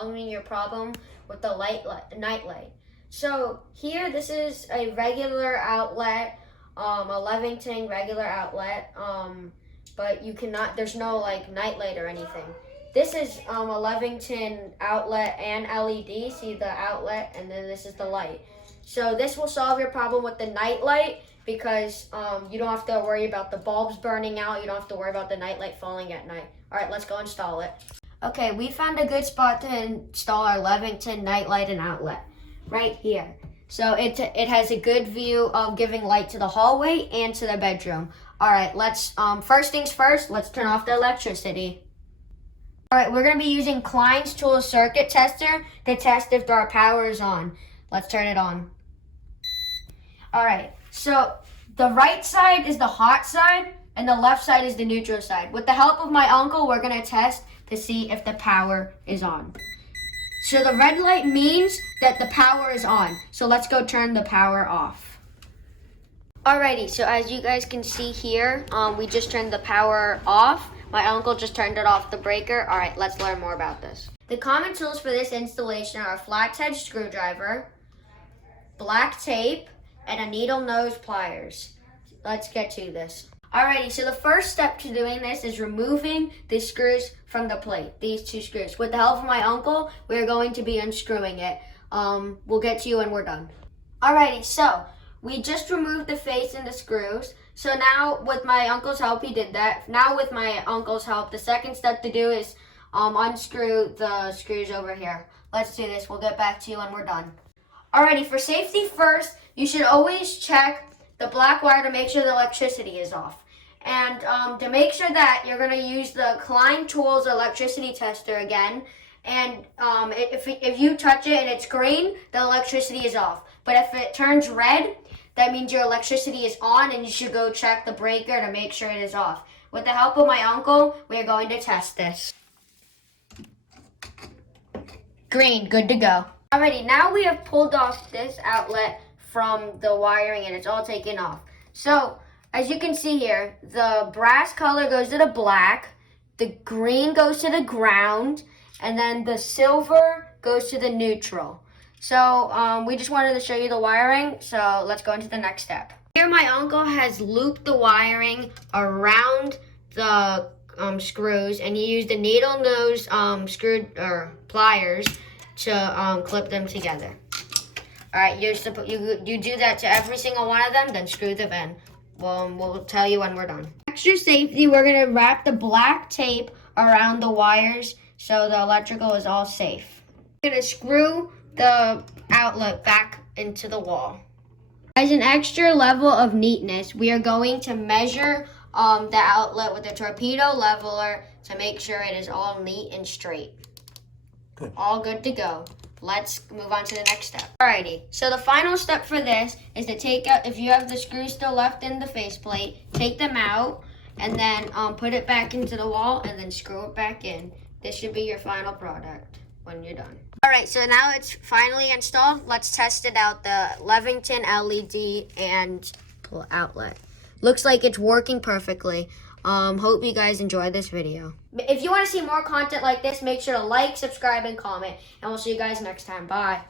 solving your problem with the night light. So here, this is a regular outlet, a Leviton regular outlet, but you cannot, there's no like night light or anything. This is a Leviton outlet and LED. See the outlet, and then this is the light. So this will solve your problem with the night light because you don't have to worry about the bulbs burning out. You don't have to worry about the night light falling at night. All right, let's go install it. Okay, we found a good spot to install our Leviton night light and outlet. Right here. So it has a good view of giving light to the hallway and to the bedroom. All right, let's, first things first, let's turn off the electricity. All right, we're gonna be using Klein's tool circuit tester to test if our power is on. Let's turn it on. All right, so the right side is the hot side and the left side is the neutral side. With the help of my uncle, we're gonna test to see if the power is on. So the red light means that the power is on. So let's go turn the power off. Alrighty, so as you guys can see here, we just turned the power off. My uncle just turned it off the breaker. All right, let's learn more about this. The common tools for this installation are a flathead screwdriver, black tape, and a needle nose pliers. Let's get to this. Alrighty, so the first step to doing this is removing the screws from the plate, these two screws. With the help of my uncle, we're going to be unscrewing it. We'll get to you when we're done. Alrighty, so we just removed the face and the screws. So now with my uncle's help, he did that. Now with my uncle's help, the second step to do is unscrew the screws over here. Let's do this. We'll get back to you when we're done. Alrighty, for safety first, you should always check the black wire to make sure the electricity is off. And to make sure that, you're going to use the Klein Tools electricity tester again. And if you touch it and it's green, the electricity is off. But if it turns red, that means your electricity is on and you should go check the breaker to make sure it is off. With the help of my uncle, we are going to test this. Green, good to go. Alrighty, now we have pulled off this outlet from the wiring and it's all taken off. So, as you can see here, the brass color goes to the black, the green goes to the ground, and then the silver goes to the neutral. So, we just wanted to show you the wiring, so let's go into the next step. Here my uncle has looped the wiring around the screws, and he used the needle nose pliers to clip them together. All right, you do that to every single one of them, then screw them in. We'll tell you when we're done. Extra safety, we're gonna wrap the black tape around the wires so the electrical is all safe. We're gonna screw the outlet back into the wall. As an extra level of neatness, we are going to measure the outlet with a torpedo leveler to make sure it is all neat and straight. Good. All good to go. Let's move on to the next step. Alrighty, so the final step for this is to take out, if you have the screws still left in the faceplate, take them out and then put it back into the wall and then screw it back in. This should be your final product when you're done. Alright, so now it's finally installed. Let's test it out, the Leviton LED and outlet. Looks like it's working perfectly. Hope you guys enjoyed this video. If you want to see more content like this, make sure to like, subscribe, and comment. And we'll see you guys next time. Bye.